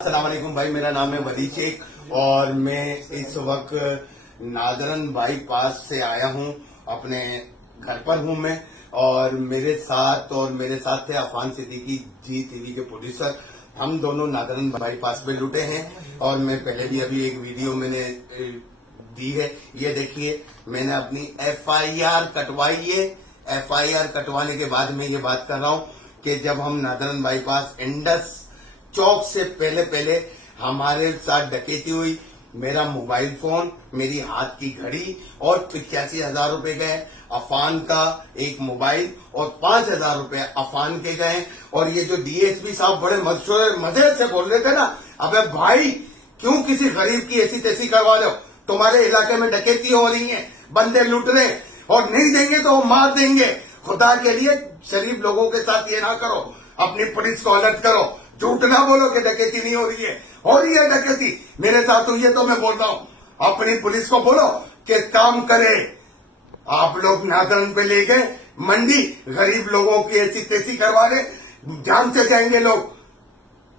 अस्सलाम वालेकुम भाई, मेरा नाम है वली शेख और मैं इस वक्त नादरन बाईपास से आया हूं। अपने घर पर हूं मैं और मेरे साथ थे अफान सिद्दीकी जी टीवी के प्रोड्यूसर। हम दोनों नादरन बाईपास पे लुटे हैं और मैं पहले भी अभी एक वीडियो मैंने दी है। ये देखिए, मैंने अपनी FIR कटवाई है। FIR कटवाने के बाद मैं ये बात कर रहा हूं कि जब हम नादरन बाईपास इंडस चौक से पहले हमारे साथ डकैती हुई। मेरा मोबाइल फोन, मेरी हाथ की घड़ी और 85,000 रुपए गए। अफान का एक मोबाइल और 5,000 रुपए अफान के गए। और ये जो DSP साहब बड़े मजे से बोल रहे थे ना, अबे भाई क्यों किसी गरीब की ऐसी तैसी करवा लो? तुम्हारे इलाके में डकैती हो रही है, बंदे लूट रहे और नहीं देंगे तो वो मार देंगे। खुदा के लिए शरीफ लोगों के साथ ये ना करो, अपनी पुलिस को अलर्ट करो। झूठ ना बोलो कि डकैती नहीं हो रही है डकैती। मेरे साथ हुई है तो मैं बोल रहा हूं, अपनी पुलिस को बोलो कि काम करे। आप लोग नादरन पे ले गए मंडी, गरीब लोगों की ऐसी तैसी करवा रहे, जान से जाएंगे लोग।